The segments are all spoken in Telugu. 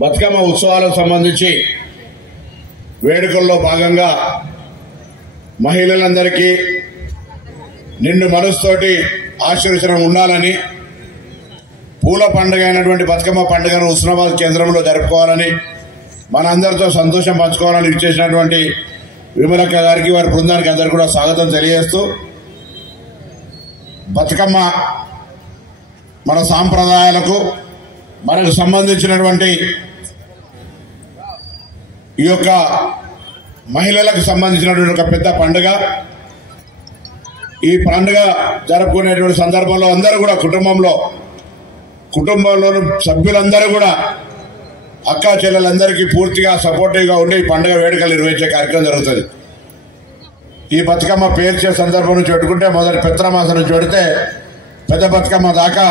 బతుకమ్మ ఉత్సవాలకు సంబంధించి వేడుకల్లో భాగంగా మహిళలందరికీ నిండు మనసుతోటి ఆశీర్వచనం ఉండాలని, పూల పండుగ అయినటువంటి బతుకమ్మ పండుగను హుస్నాబాద్ కేంద్రంలో జరుపుకోవాలని, మనందరితో సంతోషం పంచుకోవాలని ఇచ్చేసినటువంటి విమలక్క గారికి, వారి బృందానికి అందరికీ కూడా స్వాగతం తెలియజేస్తూ, బతుకమ్మ మన సాంప్రదాయాలకు మనకు సంబంధించినటువంటి ఈ యొక్క మహిళలకు సంబంధించినటువంటి ఒక పెద్ద పండుగ. ఈ పండుగ జరుపుకునేటువంటి సందర్భంలో అందరూ కూడా కుటుంబంలోని సభ్యులందరూ కూడా అక్కా చెల్లెలందరికీ పూర్తిగా సపోర్టివ్గా ఉండి ఈ పండుగ వేడుకలు నిర్వహించే కార్యక్రమం జరుగుతుంది. ఈ బతుకమ్మ పేర్చే సందర్భం నుంచి పెట్టుకుంటే మొదటి పెత్రమాసం నుంచి పెడితే పెద్ద బతుకమ్మ దాకా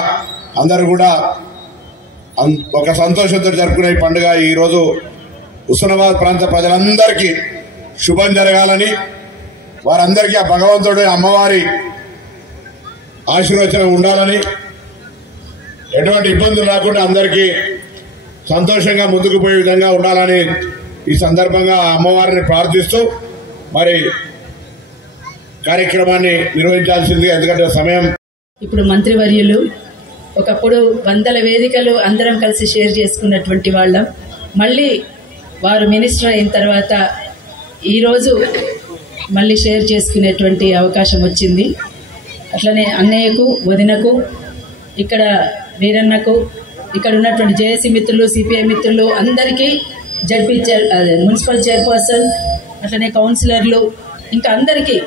అందరూ కూడా ఒక సంతోషంతో జరుపుకునే ఈ పండుగ ఈరోజు హుస్నాబాద్ ప్రాంత ప్రజలందరికీ శుభం జరగాలని, వారందరికీ ఆ భగవంతుడి అమ్మవారి ఆశీర్వచనం ఉండాలని, ఎటువంటి ఇబ్బందులు రాకుండా అందరికీ సంతోషంగా ముందుకు పోయే విధంగా ఉండాలని ఈ సందర్భంగా అమ్మవారిని ప్రార్థిస్తూ మరి కార్యక్రమాన్ని నిర్వహించాల్సింది. ఎందుకంటే సమయం ఇప్పుడు మంత్రివర్యులు ఒకప్పుడు వందల వేదికలు అందరం కలిసి షేర్ చేసుకున్నటువంటి వాళ్ళం. మళ్ళీ వారు మినిస్టర్ అయిన తర్వాత ఈరోజు మళ్ళీ షేర్ చేసుకునేటువంటి అవకాశం వచ్చింది. అట్లనే అన్నయ్యకు, వదినకు, ఇక్కడ వీరన్నకు, ఇక్కడ ఉన్నటువంటి జేఏసీ మిత్రులు, సిపిఐ మిత్రులు అందరికీ, మున్సిపల్ చైర్పర్సన్, అట్లనే కౌన్సిలర్లు, ఇంకా అందరికీ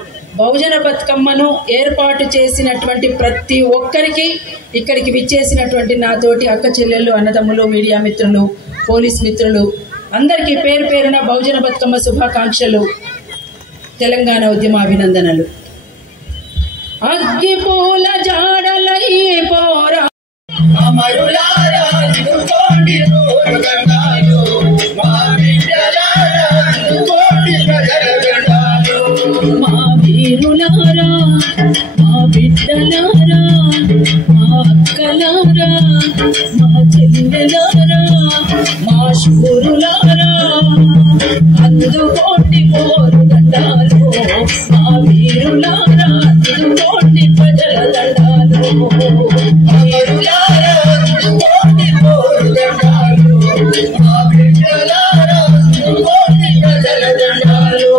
బహుజన బతుకమ్మను ఏర్పాటు చేసినటువంటి ప్రతి ఒక్కరికి, ఇక్కడికి విచ్చేసినటువంటి నాతోటి అక్క చెల్లెళ్ళు, అన్నదమ్ములు, మీడియా మిత్రులు, పోలీస్ మిత్రులు అందరికీ పేరు పేరున బహుజన బతుకమ్మ శుభాకాంక్షలు, తెలంగాణ ఉద్యమ అభినందనలు. అగ్గి పూల జాడలై పోరా మా వీరులారా, మా బిడ్డలారా, మా అక్కలారా, మా చెల్లెలారా, మా శూరులారా, అందుకోండి పోరు దండాలు. మా వీరులారా, అందుకోండి ప్రజల దండాలు. వీరులారా, అందుకోండి పోరు దండాలు. మా బిడ్డలారా, అందుకోండి ప్రజల దండాలు.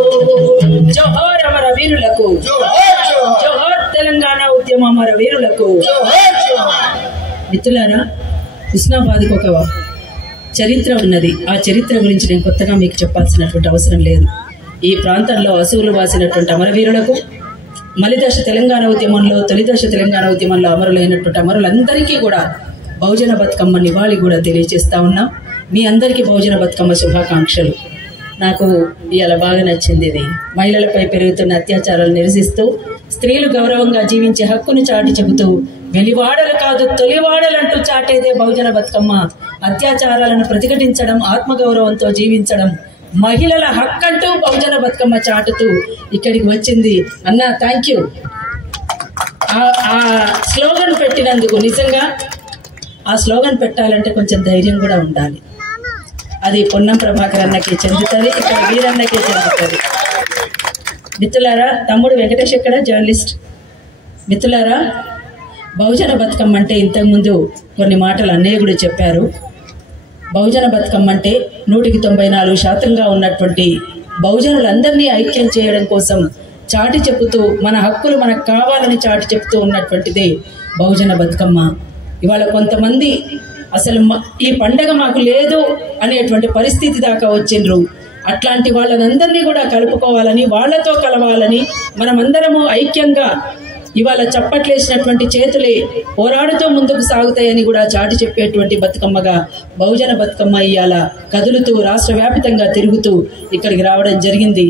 జోహార్ అమర వీరులకు, జోహార్ తెలంగాణ ఉద్యమ అమర వీరులకు. మిత్రులారా, హుస్నాబాద్కు ఒక చరిత్ర ఉన్నది. ఆ చరిత్ర గురించి నేను కొత్తగా మీకు చెప్పాల్సినటువంటి అవసరం లేదు. ఈ ప్రాంతంలో అసువులు వాసినటువంటి అమరవీరులకు, మలిదశ తెలంగాణ ఉద్యమంలో, తొలిదశ తెలంగాణ ఉద్యమంలో అమరులైనటువంటి అమరులందరికీ కూడా బహుజన బతుకమ్మ నివాళి కూడా తెలియజేస్తా ఉన్నాం. మీ అందరికీ బహుజన బతుకమ్మ శుభాకాంక్షలు. నాకు ఇవాళ బాగా నచ్చింది. ఇది మహిళలపై పెరుగుతున్న అత్యాచారాలు నిరసిస్తూ, స్త్రీలు గౌరవంగా జీవించే హక్కును చాటి చెబుతూ, వెలివాడలు కాదు తొలివాడలంటూ చాటేదే బహుజన బతుకమ్మ. అత్యాచారాలను ప్రతిఘటించడం, ఆత్మగౌరవంతో జీవించడం, మహిళల హక్కంటూ బహుజన బతుకమ్మ చాటుతూ ఇక్కడికి వచ్చింది. అన్న థ్యాంక్ యూ. ఆ స్లోగన్ పెట్టినందుకు నిజంగా ఆ స్లోగన్ పెట్టాలంటే కొంచెం ధైర్యం కూడా ఉండాలి. అది పొన్నం ప్రభాకర్ అన్నకి చెందుతుంది, ఇక్కడ వీరన్నకే చెందుతుంది. మిత్రులారా, తమ్ముడు వెంకటేష్ ఎక్కడ జర్నలిస్ట్. మిత్రులారా, బహుజన బతుకమ్మ అంటే ఇంతకుముందు కొన్ని మాటలు అన్నయ్య కూడా చెప్పారు. బహుజన బతుకమ్మ అంటే 194% ఉన్నటువంటి బహుజనులందరినీ ఐక్యం చేయడం కోసం చాటి చెబుతూ, మన హక్కులు మనకు కావాలని చాటి చెబుతూ ఉన్నటువంటిదే బహుజన బతుకమ్మ. ఇవాళ కొంతమంది అసలు ఈ పండగ మాకు లేదు అనేటువంటి పరిస్థితి దాకా వచ్చిండ్రు. అట్లాంటి వాళ్ళనందరినీ కూడా కలుపుకోవాలని, వాళ్లతో కలవాలని, మనమందరము ఐక్యంగా ఇవాళ చప్పట్లేసినటువంటి చేతులే పోరాడుతూ ముందుకు సాగుతాయని కూడా చాటి చెప్పేటువంటి బతుకమ్మగా బహుజన బతుకమ్మ ఇవాళ కదులుతూ రాష్ట్ర వ్యాపితంగా తిరుగుతూ ఇక్కడికి రావడం జరిగింది.